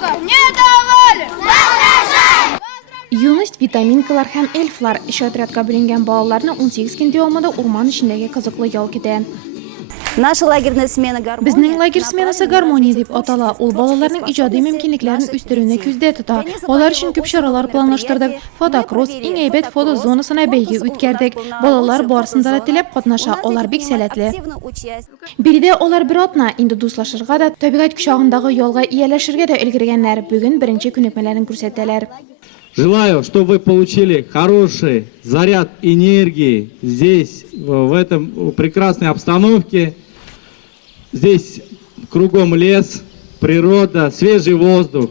Наука не давали! Юность, витаминкалар һәм эльфлар ish отрядка бүленгән балаларны 18 көн дәвамында урман эчендәге кызыклы ял көтә. Наша лагерная смена гармония. Безнең лагерь сменасы гармония дип атала. Ул балаларның иҗади мөмкинлекләрен үстерүне күздә тота. Алар өчен күп чаралар планлаштырдык. Фотокросс, иң әйбәт фото зонасына бәйге үткәрдек. Балалар барысында да теләп катнаша, алар бик сәләтле. Биредә алар бер атна инде дуслашырга да, табигать кочагындагы ялга ияләшергә дә өлгергәннәр. Бүген беренче күнекмәләрен күрсәтәләр. Желаю, чтобы вы получили хороший заряд энергии здесь, в этом прекрасной обстановке. Здесь кругом лес, природа, свежий воздух,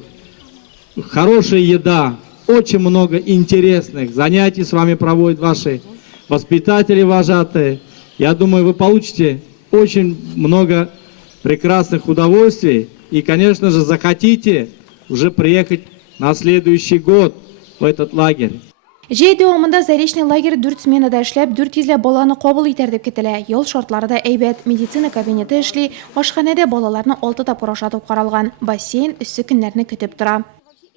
хорошая еда, очень много интересных занятий с вами проводят ваши воспитатели, вожатые. Я думаю, вы получите очень много прекрасных удовольствий и, конечно же, захотите уже приехать на следующий год в этот лагерь. Җәй дәвамында Заречный лагерь 4 сменада эшләп, 400 баланы кабул итәр дип көтелә. Ял шартлары да әйбәт, медицина кабинеты эшли, ашханәдә балаларны 6 тапкыр ашатып каралган, бассейн өссе көннәрне көтеп тора.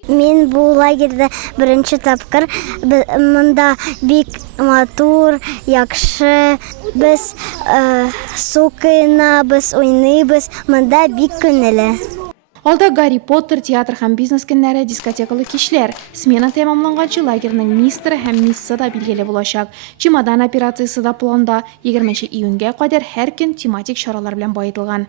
Мин бу лагерьдә беренче тапкыр, монда бик матур, яхшы, без су кыйнабыз, уйныйбыз, монда бик күңелле. Алда Гарри Поттер, театр һәм бизнес көннәре, дискотекалы кичләр. Смена тәмамланганчы лагерьнең мистеры һәм миссы да билгеле булачак. Чемодан операциясе да планда 20 июньгә кадәр һәр көн тематик чаралар белән баетылган.